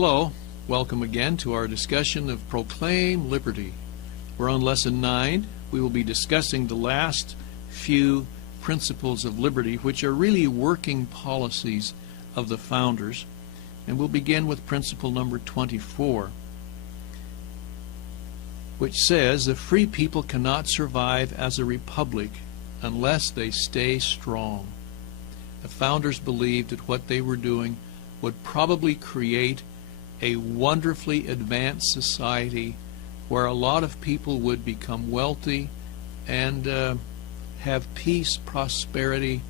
Hello, welcome again to our discussion of Proclaim Liberty. We're on Lesson 9. We will be discussing the last few principles of liberty, which are really working policies of the founders. And we'll begin with principle number 24, which says the free people cannot survive as a republic unless they stay strong. The founders believed that what they were doing would probably create a wonderfully advanced society where a lot of people would become wealthy and have peace, prosperity,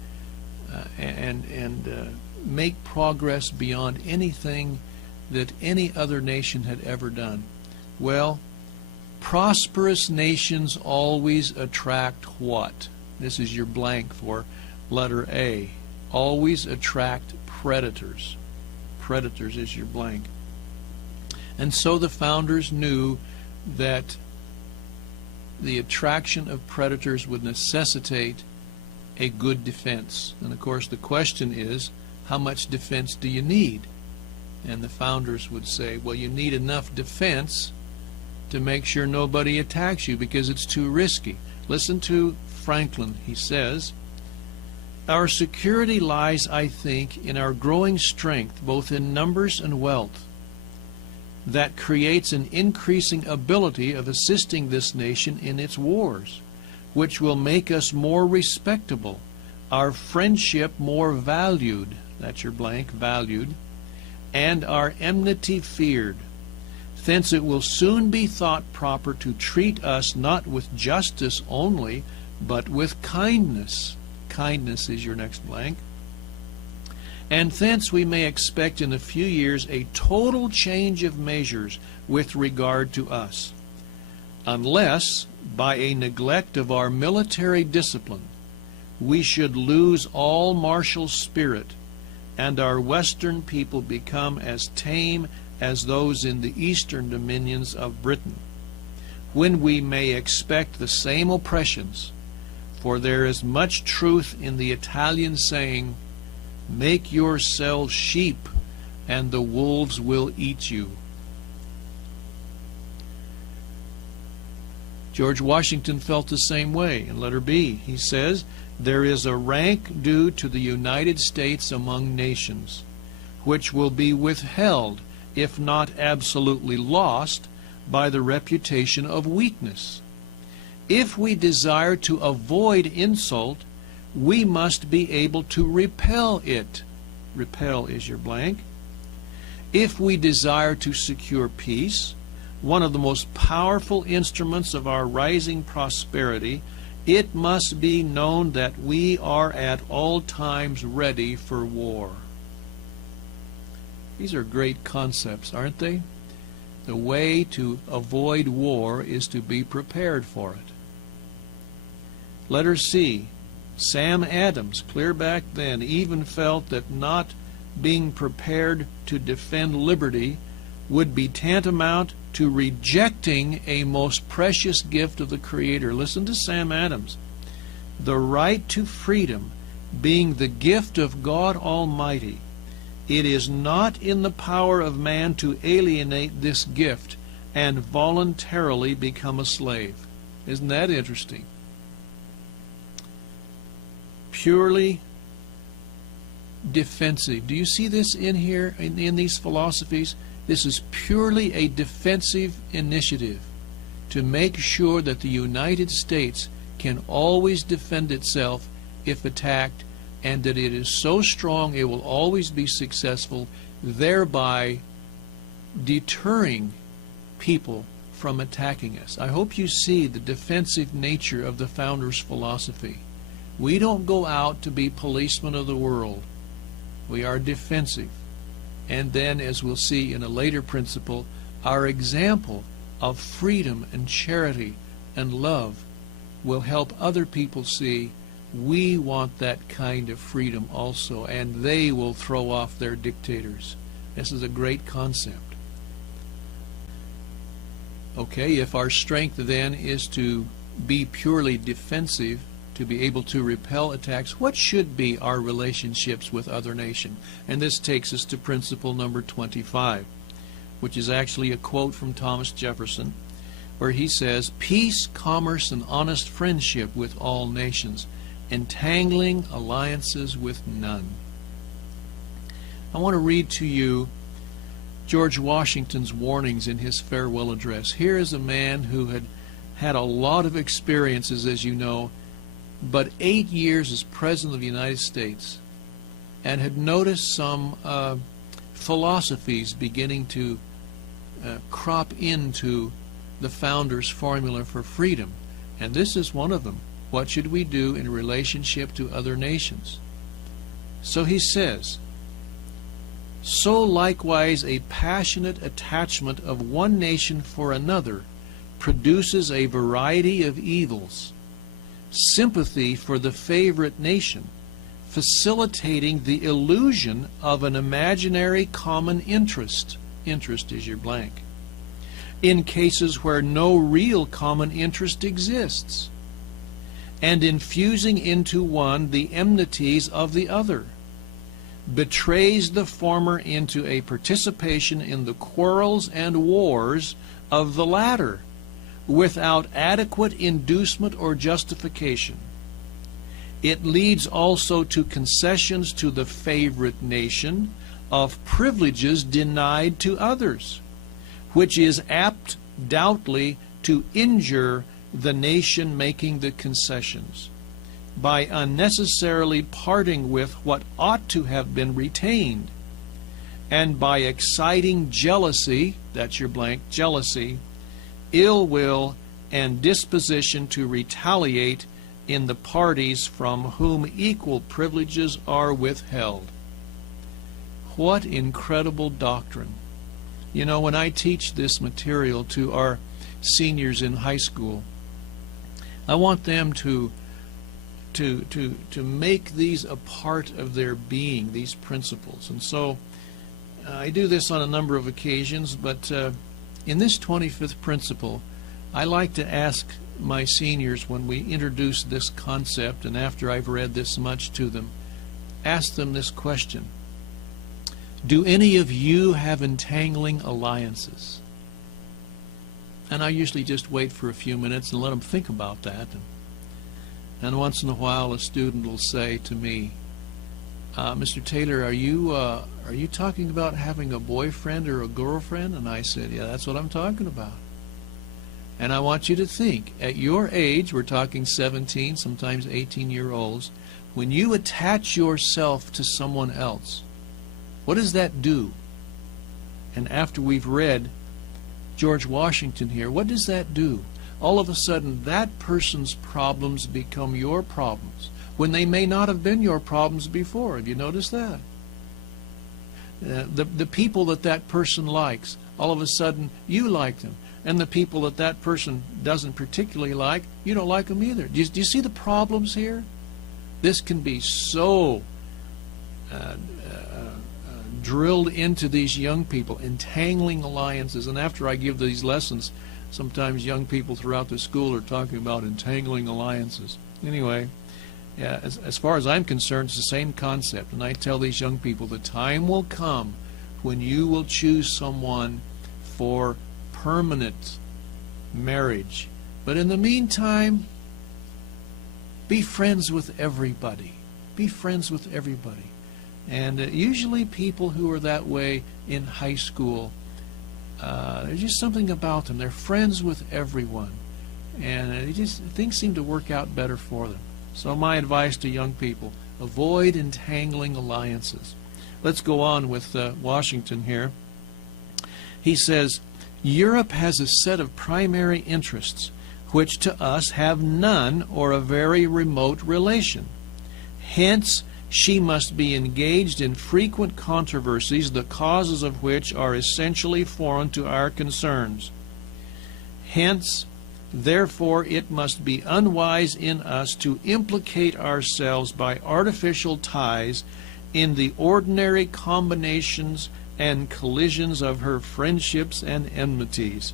and make progress beyond anything that any other nation had ever done. Well, prosperous nations always attract what? This is your blank for letter A. Always attract predators. Predators is your blank. And so the founders knew that the attraction of predators would necessitate a good defense. And of course the question is, how much defense do you need? And the founders would say, well, you need enough defense to make sure nobody attacks you because it's too risky. Listen to Franklin. He says, our security lies, I think, in our growing strength, both in numbers and wealth. That creates an increasing ability of assisting this nation in its wars, which will make us more respectable, our friendship more valued, that's your blank, valued, and our enmity feared. Thence it will soon be thought proper to treat us not with justice only, but with kindness. Kindness is your next blank. And thence we may expect in a few years a total change of measures with regard to us, unless, by a neglect of our military discipline, we should lose all martial spirit, and our western people become as tame as those in the eastern dominions of Britain, when we may expect the same oppressions, for there is much truth in the Italian saying, make yourselves sheep, and the wolves will eat you. George Washington felt the same way. In letter B, he says, there is a rank due to the United States among nations, which will be withheld, if not absolutely lost, by the reputation of weakness. If we desire to avoid insult, we must be able to repel it. Repel is your blank. If we desire to secure peace, one of the most powerful instruments of our rising prosperity, it must be known that we are at all times ready for war. These are great concepts, aren't they? The way to avoid war is to be prepared for it. Letter C. Sam Adams, clear back then, even felt that not being prepared to defend liberty would be tantamount to rejecting a most precious gift of the Creator. Listen to Sam Adams. The right to freedom being the gift of God Almighty, it is not in the power of man to alienate this gift and voluntarily become a slave. Isn't that interesting? Purely defensive. Do you see this in here, in these philosophies? This is purely a defensive initiative to make sure that the United States can always defend itself if attacked, and that it is so strong it will always be successful, thereby deterring people from attacking us. I hope you see the defensive nature of the founders' philosophy. We don't go out to be policemen of the world. We are defensive. And then, as we'll see in a later principle, our example of freedom and charity and love will help other people see we want that kind of freedom also, and they will throw off their dictators. This is a great concept. Okay, if our strength then is to be purely defensive, to be able to repel attacks, what should be our relationships with other nations? And this takes us to principle number 25. which is actually a quote from Thomas Jefferson, where he says, "Peace, commerce, and honest friendship with all nations, entangling alliances with none." I want to read to you George Washington's warnings in his farewell address. Here is a man who had had a lot of experiences, as you know, but 8 years as President of the United States, and had noticed some philosophies beginning to crop into the founders' formula for freedom. And this is one of them. What should we do in relationship to other nations? So he says, "So likewise a passionate attachment of one nation for another produces a variety of evils. Sympathy for the favorite nation, facilitating the illusion of an imaginary common interest." Interest is your blank. "In cases where no real common interest exists, and infusing into one the enmities of the other, betrays the former into a participation in the quarrels and wars of the latter, without adequate inducement or justification. It leads also to concessions to the favorite nation of privileges denied to others, which is apt doubtly to injure the nation making the concessions, by unnecessarily parting with what ought to have been retained, and by exciting jealousy," that's your blank, jealousy, "ill will, and disposition to retaliate in the parties from whom equal privileges are withheld." What incredible doctrine. You know, when I teach this material to our seniors in high school, I want them to make these a part of their being, these principles. And so I do this on a number of occasions, but in this 25th principle, I like to ask my seniors, when we introduce this concept, and after I've read this much to them, ask them this question: do any of you have entangling alliances? And I usually just wait for a few minutes and let them think about that. And once in a while, a student will say to me, "Mr. Taylor, are you talking about having a boyfriend or a girlfriend?" And I said, "Yeah, that's what I'm talking about." And I want you to think, at your age, we're talking 17, sometimes 18-year-olds, when you attach yourself to someone else, what does that do? And after we've read George Washington here, what does that do? All of a sudden, that person's problems become your problems, when they may not have been your problems before. Have you noticed that? The people that person likes, all of a sudden, you like them. And the people that person doesn't particularly like, you don't like them either. Do you see the problems here? This can be so drilled into these young people, entangling alliances. And after I give these lessons, sometimes young people throughout the school are talking about entangling alliances. Anyway, yeah, as far as I'm concerned, it's the same concept. And I tell these young people, the time will come when you will choose someone for permanent marriage. But in the meantime, be friends with everybody. Be friends with everybody. And usually people who are that way in high school, there's just something about them. They're friends with everyone. And things seem to work out better for them. So my advice to young people, avoid entangling alliances. Let's go on with Washington here. He says, "Europe has a set of primary interests which to us have none or a very remote relation. Hence, she must be engaged in frequent controversies, the causes of which are essentially foreign to our concerns. Hence, therefore, it must be unwise in us to implicate ourselves by artificial ties in the ordinary combinations and collisions of her friendships and enmities.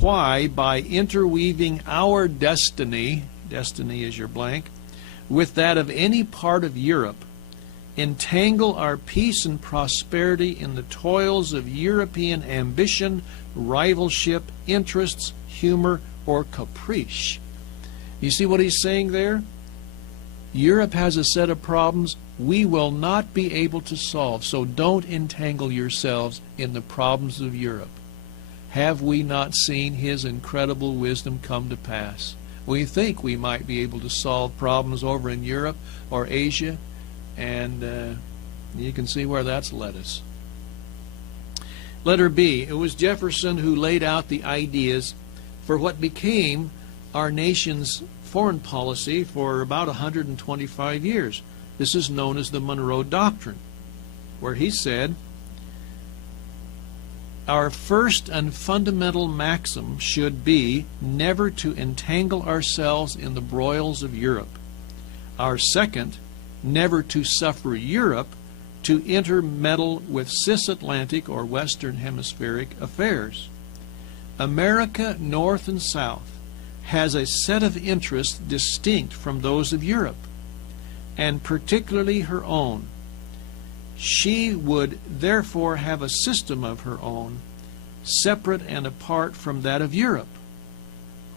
Why, by interweaving our destiny is your blank, with that of any part of Europe, entangle our peace and prosperity in the toils of European ambition, rivalship, interests, humor, or caprice. You see what he's saying there? Europe has a set of problems we will not be able to solve, so don't entangle yourselves in the problems of Europe. Have we not seen his incredible wisdom come to pass? We think we might be able to solve problems over in Europe or Asia, and you can see where that's led us. Letter B. It was Jefferson who laid out the ideas for what became our nation's foreign policy for about 125 years. This is known as the Monroe Doctrine, where he said, our first and fundamental maxim should be never to entangle ourselves in the broils of Europe. Our second, never to suffer Europe to intermeddle with cisatlantic or Western Hemispheric affairs. America, North and South, has a set of interests distinct from those of Europe, and particularly her own. She would therefore have a system of her own, separate and apart from that of Europe.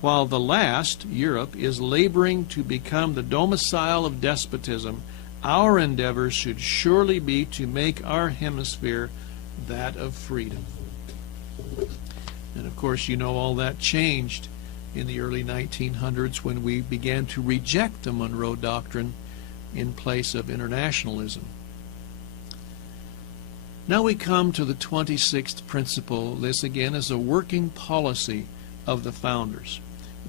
While the last, Europe, is laboring to become the domicile of despotism, our endeavor should surely be to make our hemisphere that of freedom. And of course, you know, all that changed in the early 1900s when we began to reject the Monroe Doctrine in place of internationalism. Now we come to the 26th principle. This again is a working policy of the founders.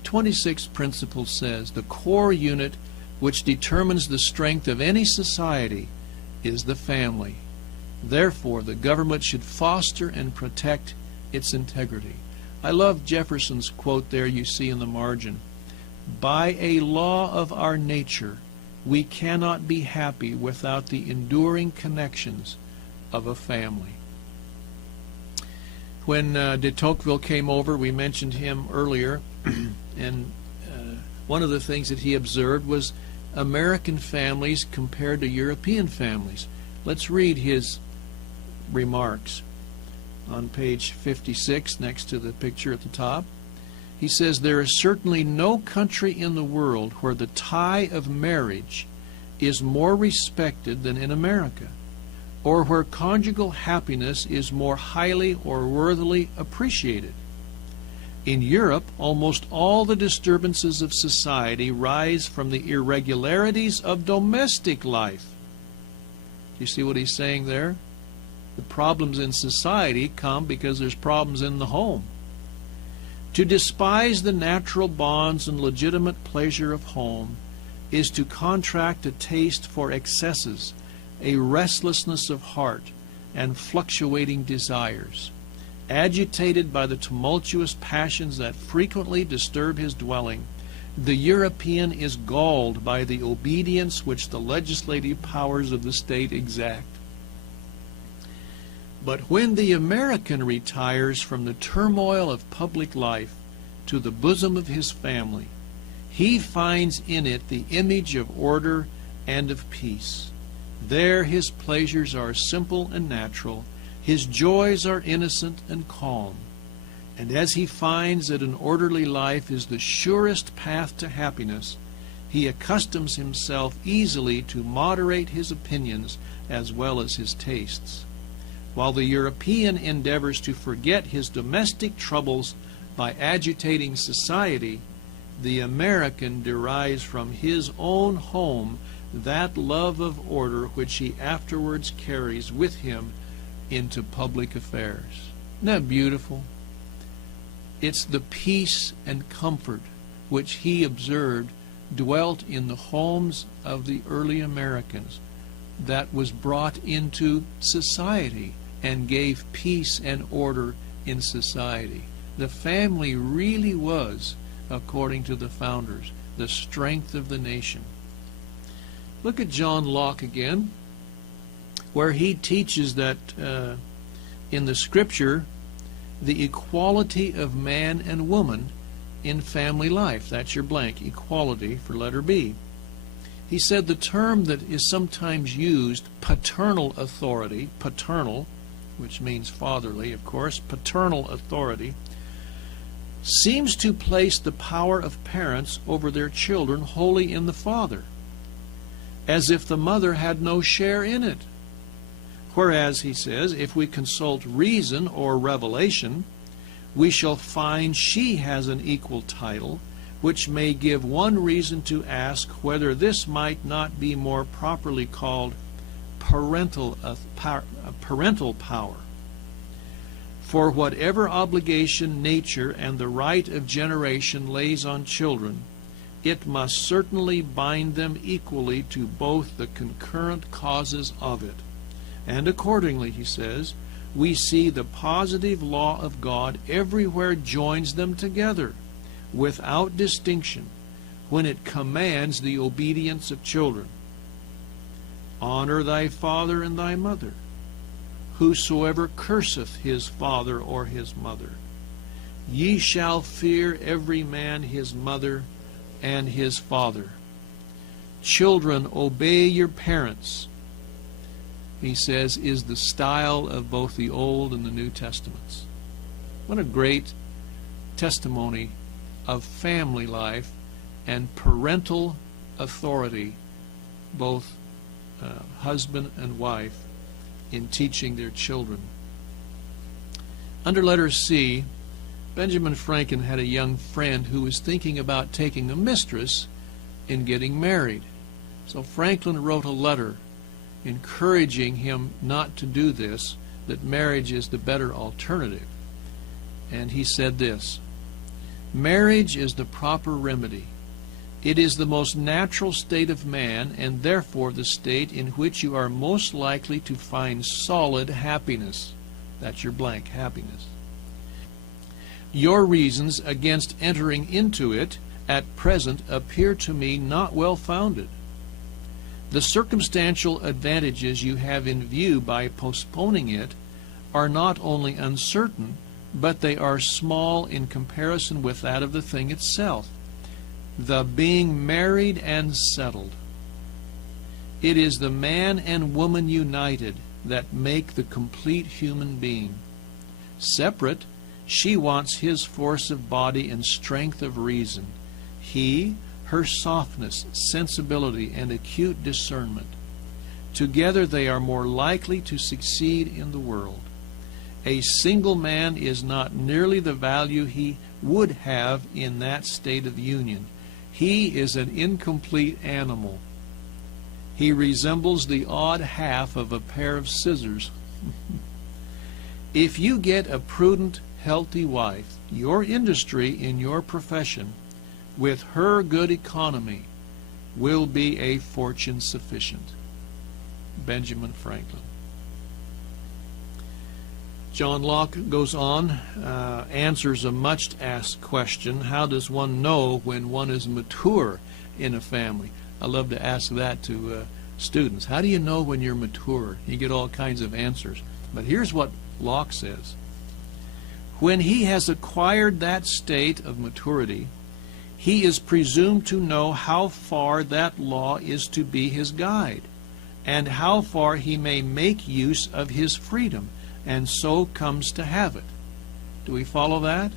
The 26th principle says the core unit which determines the strength of any society is the family. Therefore, the government should foster and protect its integrity. I love Jefferson's quote there you see in the margin. By a law of our nature, we cannot be happy without the enduring connections of a family. When de Tocqueville came over, we mentioned him earlier, and one of the things that he observed was American families compared to European families. Let's read his remarks on page 56 next to the picture at the top. He says, there is certainly no country in the world where the tie of marriage is more respected than in America, or where conjugal happiness is more highly or worthily appreciated. In Europe, almost all the disturbances of society rise from the irregularities of domestic life. Do you see what he's saying there? The problems in society come because there's problems in the home. To despise the natural bonds and legitimate pleasure of home is to contract a taste for excesses, a restlessness of heart, and fluctuating desires. Agitated by the tumultuous passions that frequently disturb his dwelling, the European is galled by the obedience which the legislative powers of the state exact. But when the American retires from the turmoil of public life to the bosom of his family, he finds in it the image of order and of peace. There his pleasures are simple and natural, his joys are innocent and calm. And as he finds that an orderly life is the surest path to happiness, he accustoms himself easily to moderate his opinions as well as his tastes. While the European endeavors to forget his domestic troubles by agitating society, the American derives from his own home that love of order which he afterwards carries with him into public affairs. Isn't that beautiful? It's the peace and comfort which he observed dwelt in the homes of the early Americans that was brought into society and gave peace and order in society. The family really was, according to the founders, the strength of the nation. Look at John Locke again, where he teaches that in the Scripture, the equality of man and woman in family life. That's your blank, equality for letter B. He said the term that is sometimes used, paternal authority, paternal, which means fatherly, of course, paternal authority, seems to place the power of parents over their children wholly in the father, as if the mother had no share in it. Whereas, he says, if we consult reason or revelation, we shall find she has an equal title, which may give one reason to ask whether this might not be more properly called parental power. For whatever obligation nature and the right of generation lays on children, it must certainly bind them equally to both the concurrent causes of it. And accordingly, he says, we see the positive law of God everywhere joins them together, without distinction, when it commands the obedience of children. Honor thy father and thy mother. Whosoever curseth his father or his mother. Ye shall fear every man his mother and his father. Children, obey your parents, he says, is the style of both the Old and the New Testaments. What a great testimony of family life and parental authority, both husband and wife, in teaching their children. Under letter C, Benjamin Franklin had a young friend who was thinking about taking a mistress in getting married. So Franklin wrote a letter encouraging him not to do this, that marriage is the better alternative. And he said this: marriage is the proper remedy. It is the most natural state of man, and therefore the state in which you are most likely to find solid happiness. That's your blank, happiness. Your reasons against entering into it at present appear to me not well founded. The circumstantial advantages you have in view by postponing it are not only uncertain, but they are small in comparison with that of the thing itself, the being married and settled. It is the man and woman united that make the complete human being. Separate, she wants his force of body and strength of reason. He, her softness, sensibility, and acute discernment. Together they are more likely to succeed in the world. A single man is not nearly the value he would have in that state of union. He is an incomplete animal. He resembles the odd half of a pair of scissors. If you get a prudent, healthy wife, your industry in your profession, with her good economy, will be a fortune sufficient. Benjamin Franklin. John Locke goes on, answers a much asked question: how does one know when one is mature in a family? I love to ask that to students. How do you know when you're mature? You get all kinds of answers. But here's what Locke says: when he has acquired that state of maturity, he is presumed to know how far that law is to be his guide, and how far he may make use of his freedom, and so comes to have it. Do we follow that?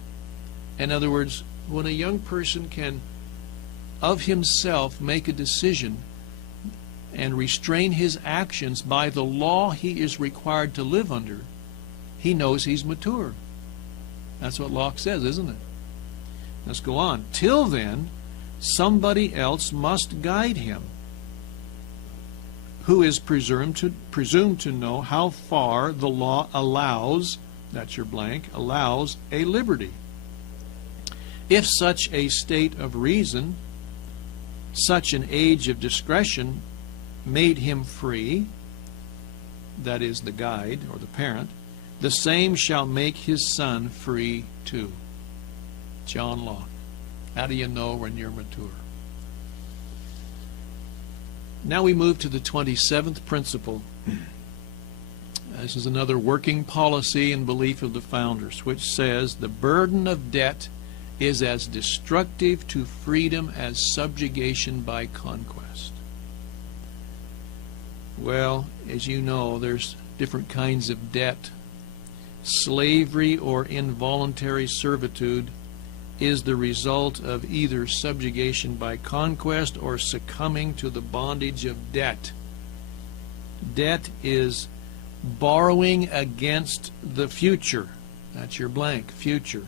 In other words, when a young person can of himself make a decision and restrain his actions by the law he is required to live under, he knows he's mature. That's what Locke says, isn't it? Let's go on. Till then, somebody else must guide him, who is presumed to know how far the law allows, that's your blank, allows a liberty. If such a state of reason, such an age of discretion made him free, that is the guide or the parent, the same shall make his son free too. John Locke. How do you know when you're mature? Now we move to the 27th principle. This is another working policy and belief of the founders, which says the burden of debt is as destructive to freedom as subjugation by conquest. Well, as you know, there's different kinds of debt. Slavery or involuntary servitude is the result of either subjugation by conquest or succumbing to the bondage of debt. Debt is borrowing against the future. That's your blank, future.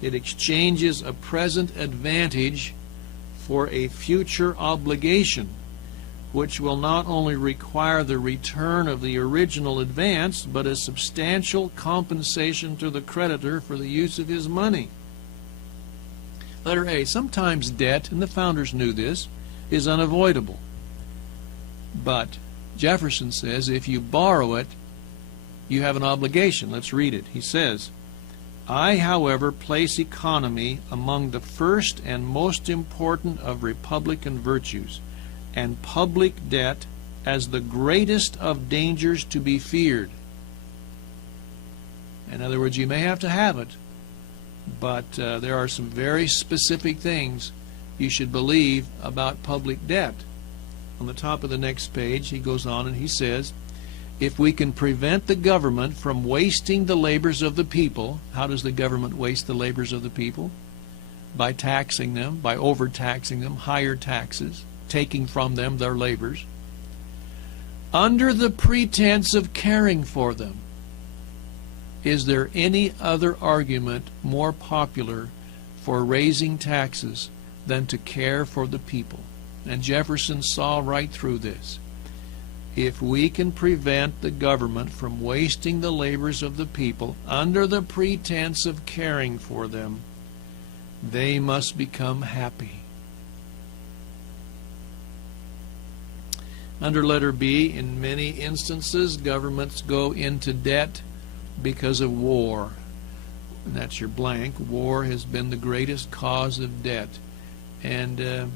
It exchanges a present advantage for a future obligation, which will not only require the return of the original advance, but a substantial compensation to the creditor for the use of his money. Letter A. Sometimes debt, and the founders knew this, is unavoidable. But Jefferson says if you borrow it, you have an obligation. Let's read it. He says, I, however, place economy among the first and most important of republican virtues, and public debt as the greatest of dangers to be feared. In other words, you may have to have it, but there are some very specific things you should believe about public debt. On the top of the next page, he goes on and he says, if we can prevent the government from wasting the labors of the people. How does the government waste the labors of the people? By taxing them, by overtaxing them, higher taxes, taking from them their labors, under the pretense of caring for them. Is there any other argument more popular for raising taxes than to care for the people? And Jefferson saw right through this. If we can prevent the government from wasting the labors of the people under the pretense of caring for them, they must become happy. Under letter B, in many instances, governments go into debt because of war. And that's your blank. War has been the greatest cause of debt. And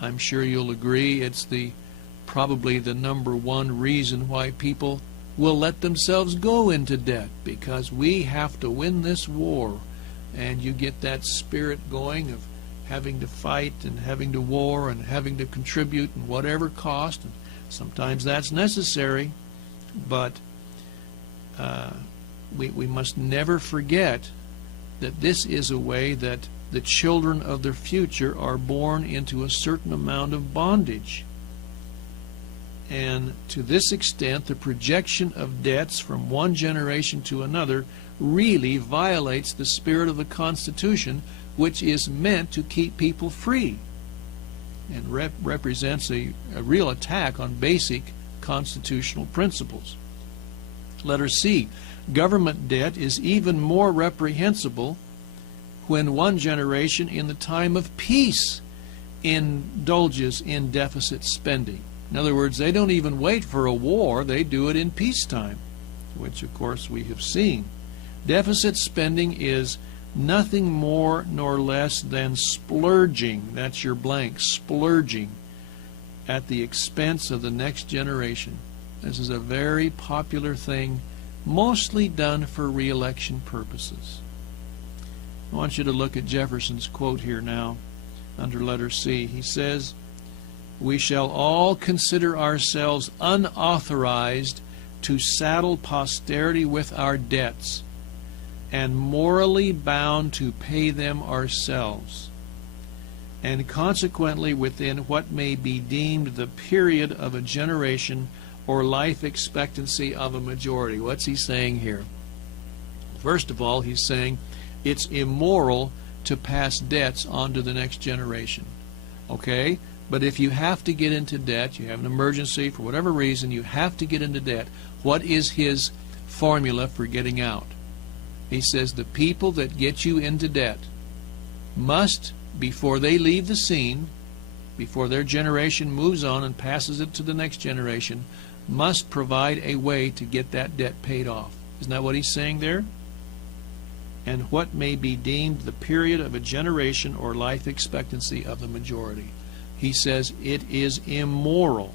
I'm sure you'll agree it's probably the number one reason why people will let themselves go into debt, because we have to win this war. And you get that spirit going of having to fight and having to war and having to contribute and whatever cost. And sometimes that's necessary, but we must never forget that this is a way that the children of the future are born into a certain amount of bondage. And to this extent, the projection of debts from one generation to another really violates the spirit of the Constitution, which is meant to keep people free, and represents a real attack on basic constitutional principles. Letter C. Government debt is even more reprehensible when one generation in the time of peace indulges in deficit spending. In other words, they don't even wait for a war, they do it in peacetime, which of course we have seen. Deficit spending is nothing more nor less than splurging, that's your blank, splurging, at the expense of the next generation. This is a very popular thing, mostly done for re-election purposes. I want you to look at Jefferson's quote here now, under letter C. He says, we shall all consider ourselves unauthorized to saddle posterity with our debts, and morally bound to pay them ourselves, and consequently within what may be deemed the period of a generation or life expectancy of a majority. What's he saying here? First of all, he's saying it's immoral to pass debts on to the next generation. Okay? But if you have to get into debt, you have an emergency, for whatever reason, you have to get into debt, what is his formula for getting out? He says the people that get you into debt must, before they leave the scene, before their generation moves on and passes it to the next generation, must provide a way to get that debt paid off. Isn't that what he's saying there? And what may be deemed the period of a generation or life expectancy of the majority. He says it is immoral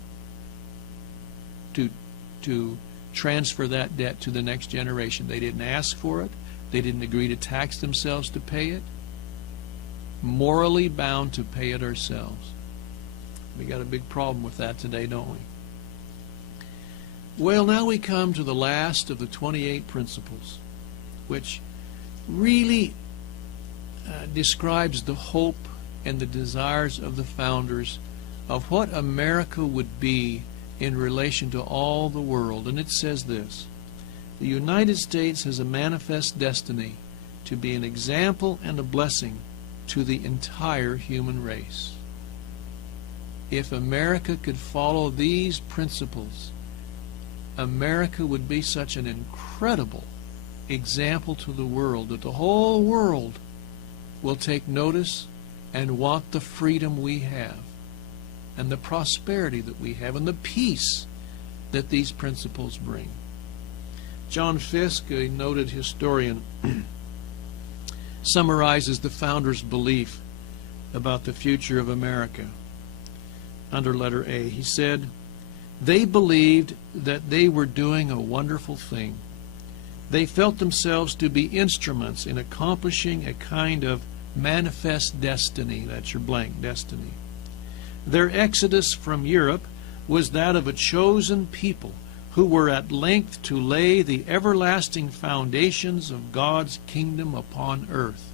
to transfer that debt to the next generation. They didn't ask for it. They didn't agree to tax themselves to pay it. Morally bound to pay it ourselves. We got a big problem with that today, don't we? Well, now we come to the last of the 28 principles, which really describes the hope and the desires of the founders of what America would be in relation to all the world. And it says this: the United States has a manifest destiny to be an example and a blessing to the entire human race. If America could follow these principles, America would be such an incredible example to the world that the whole world will take notice and want the freedom we have and the prosperity that we have and the peace that these principles bring. John Fiske, a noted historian, summarizes the founders' belief about the future of America under letter A. He said, "They believed that they were doing a wonderful thing. They felt themselves to be instruments in accomplishing a kind of manifest destiny." That's your blank, destiny. Their exodus from Europe was that of a chosen people who were at length to lay the everlasting foundations of God's kingdom upon earth.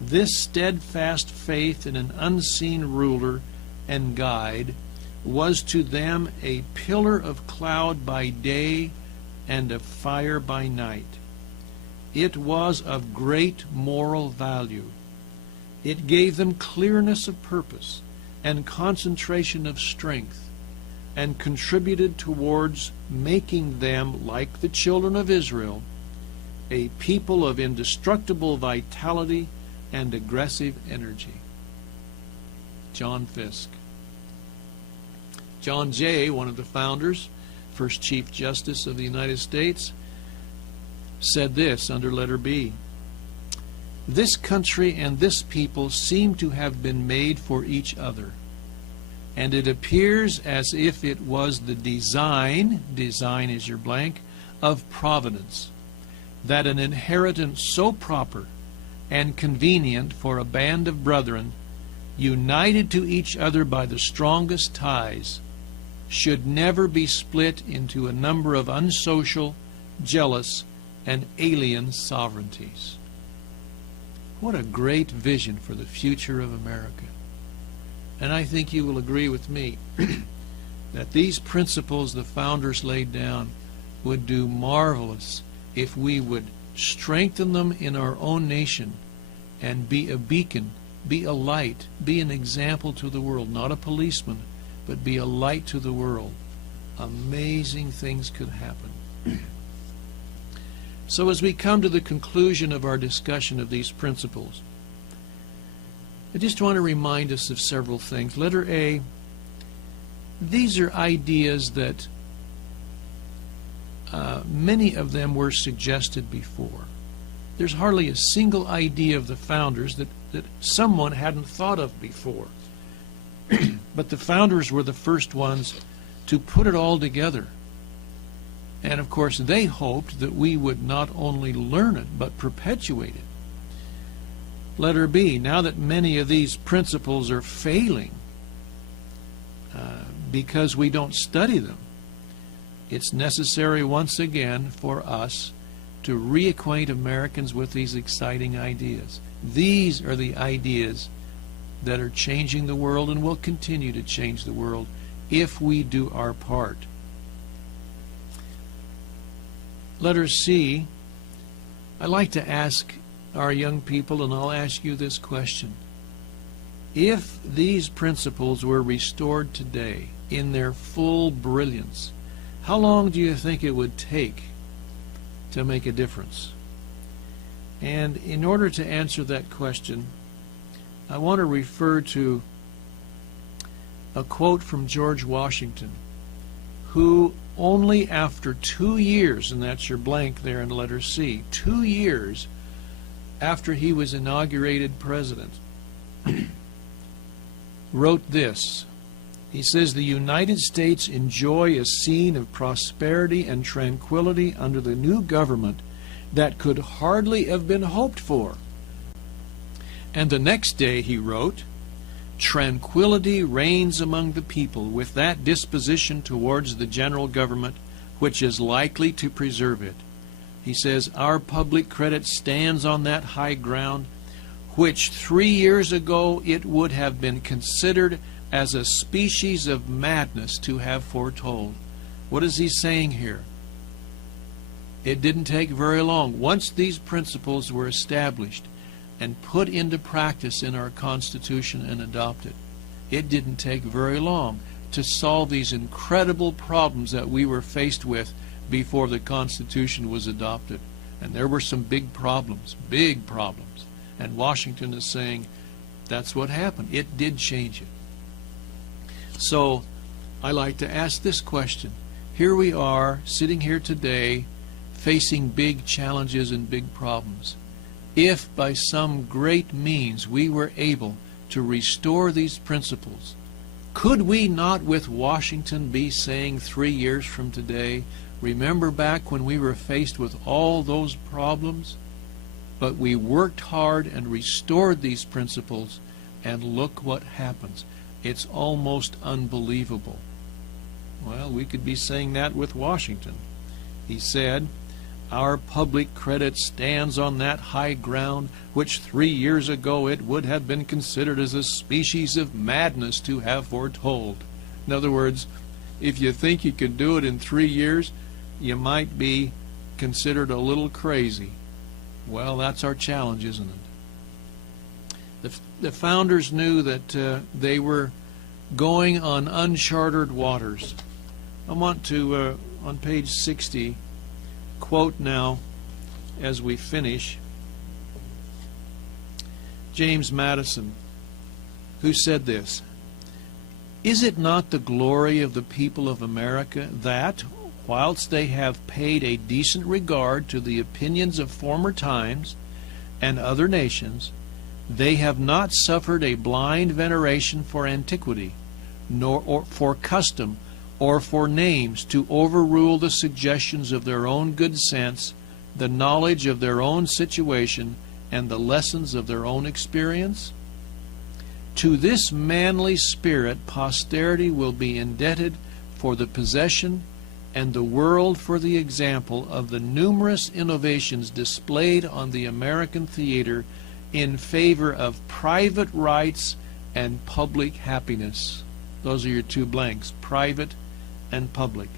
This steadfast faith in an unseen ruler and guide was to them a pillar of cloud by day and of fire by night. It was of great moral value. It gave them clearness of purpose and concentration of strength, and contributed towards making them, like the children of Israel, a people of indestructible vitality and aggressive energy. John Fiske. John Jay, one of the founders, first Chief Justice of the United States, said this under letter B: "This country and this people seem to have been made for each other, and it appears as if it was the design is your blank, of Providence, that an inheritance so proper and convenient for a band of brethren, united to each other by the strongest ties, should never be split into a number of unsocial, jealous, and alien sovereignties." What a great vision for the future of America. And I think you will agree with me that these principles the founders laid down would do marvelous if we would strengthen them in our own nation and be a beacon, be a light, be an example to the world, not a policeman, but be a light to the world. Amazing things could happen. So as we come to the conclusion of our discussion of these principles, I just want to remind us of several things. Letter A, these are ideas that many of them were suggested before. There's hardly a single idea of the founders that someone hadn't thought of before. But the founders were the first ones to put it all together. And of course they hoped that we would not only learn it, but perpetuate it. Letter B, now that many of these principles are failing because we don't study them, it's necessary once again for us to reacquaint Americans with these exciting ideas. These are the ideas that are changing the world and will continue to change the world if we do our part. Letter C, I like to ask our young people, and I'll ask you this question: if these principles were restored today in their full brilliance, how long do you think it would take to make a difference? And in order to answer that question, I want to refer to a quote from George Washington, who only after 2 years, and that's your blank there in letter C, 2 years after he was inaugurated president, wrote this. He says, "The United States enjoy a scene of prosperity and tranquility under the new government that could hardly have been hoped for." And the next day he wrote, tranquility reigns among the people with that disposition towards the general government which is likely to preserve it. He says, our public credit stands on that high ground which 3 years ago it would have been considered as a species of madness to have foretold. What is he saying here? It didn't take very long. Once these principles were established and put into practice in our Constitution and adopted, it didn't take very long to solve these incredible problems that we were faced with before the Constitution was adopted. And there were some big problems. And Washington is saying that's what happened. It did change it. So I like to ask this question. Here we are, sitting here today, facing big challenges and big problems. If by some great means we were able to restore these principles, could we not with Washington be saying 3 years from today, remember back when we were faced with all those problems? But we worked hard and restored these principles, and look what happens. It's almost unbelievable. Well, we could be saying that with Washington. He said, our public credit stands on that high ground which 3 years ago it would have been considered as a species of madness to have foretold. In other words, if you think you can do it in 3 years, you might be considered a little crazy. Well, that's our challenge, isn't it? The founders knew that they were going on uncharted waters. I want to, on page 60, quote now, as we finish, James Madison, who said this: "Is it not the glory of the people of America that, whilst they have paid a decent regard to the opinions of former times and other nations, they have not suffered a blind veneration for antiquity, nor for custom, or for names to overrule the suggestions of their own good sense, the knowledge of their own situation, and the lessons of their own experience? To this manly spirit posterity will be indebted for the possession, and the world for the example of the numerous innovations displayed on the American theater in favor of private rights and public happiness." Those are your two blanks, private and public.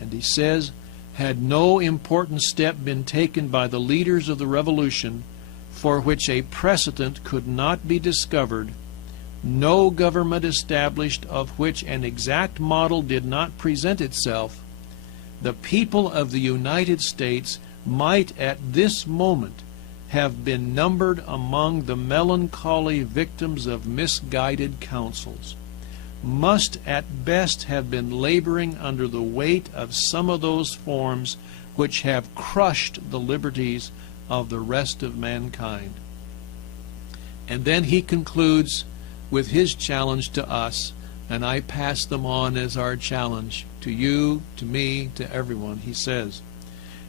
And he says, had no important step been taken by the leaders of the Revolution for which a precedent could not be discovered, no government established of which an exact model did not present itself, the people of the United States might at this moment have been numbered among the melancholy victims of misguided counsels, must at best have been laboring under the weight of some of those forms which have crushed the liberties of the rest of mankind. And then he concludes with his challenge to us, and I pass them on as our challenge to you, to me, to everyone. He says,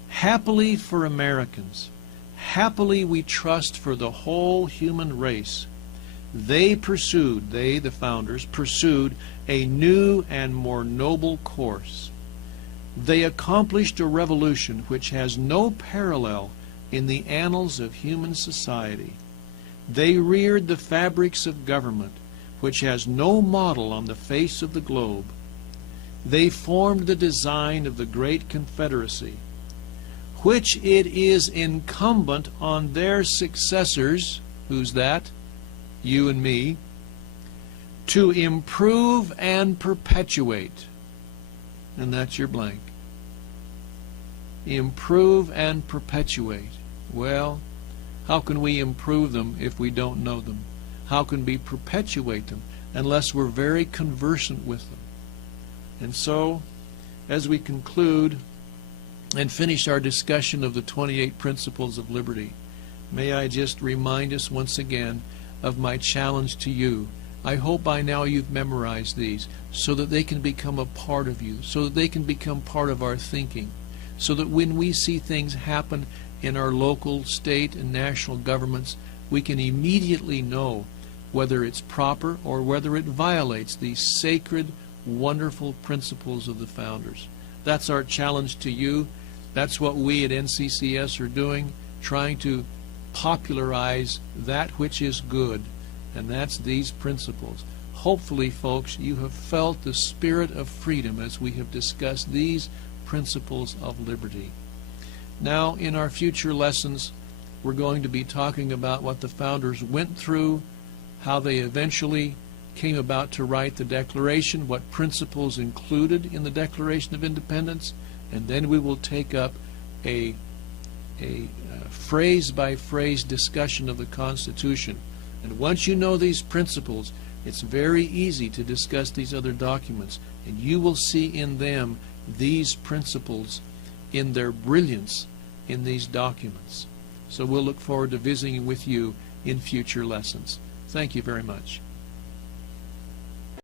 happily for Americans, happily we trust for the whole human race, they, the founders, pursued a new and more noble course. They accomplished a revolution which has no parallel in the annals of human society. They reared the fabrics of government which has no model on the face of the globe. They formed the design of the great Confederacy, which it is incumbent on their successors, who's that? You and me, to improve and perpetuate. And that's your blank. Improve and perpetuate. Well, how can we improve them if we don't know them? How can we perpetuate them unless we're very conversant with them? And so, as we conclude and finish our discussion of the 28 Principles of Liberty, may I just remind us once again of my challenge to you. I hope by now you've memorized these so that they can become a part of you, so that they can become part of our thinking, so that when we see things happen in our local, state, and national governments, we can immediately know whether it's proper or whether it violates these sacred, wonderful principles of the founders. That's our challenge to you. That's what we at NCCS are doing, trying to popularize that which is good, and that's these principles. Hopefully, folks, you have felt the spirit of freedom as we have discussed these principles of liberty. Now, in our future lessons, we're going to be talking about what the founders went through, how they eventually came about to write the Declaration, what principles included in the Declaration of Independence, and then we will take up a phrase-by-phrase discussion of the Constitution. And once you know these principles, it's very easy to discuss these other documents, and you will see in them these principles in their brilliance in these documents. So we'll look forward to visiting with you in future lessons. Thank you very much.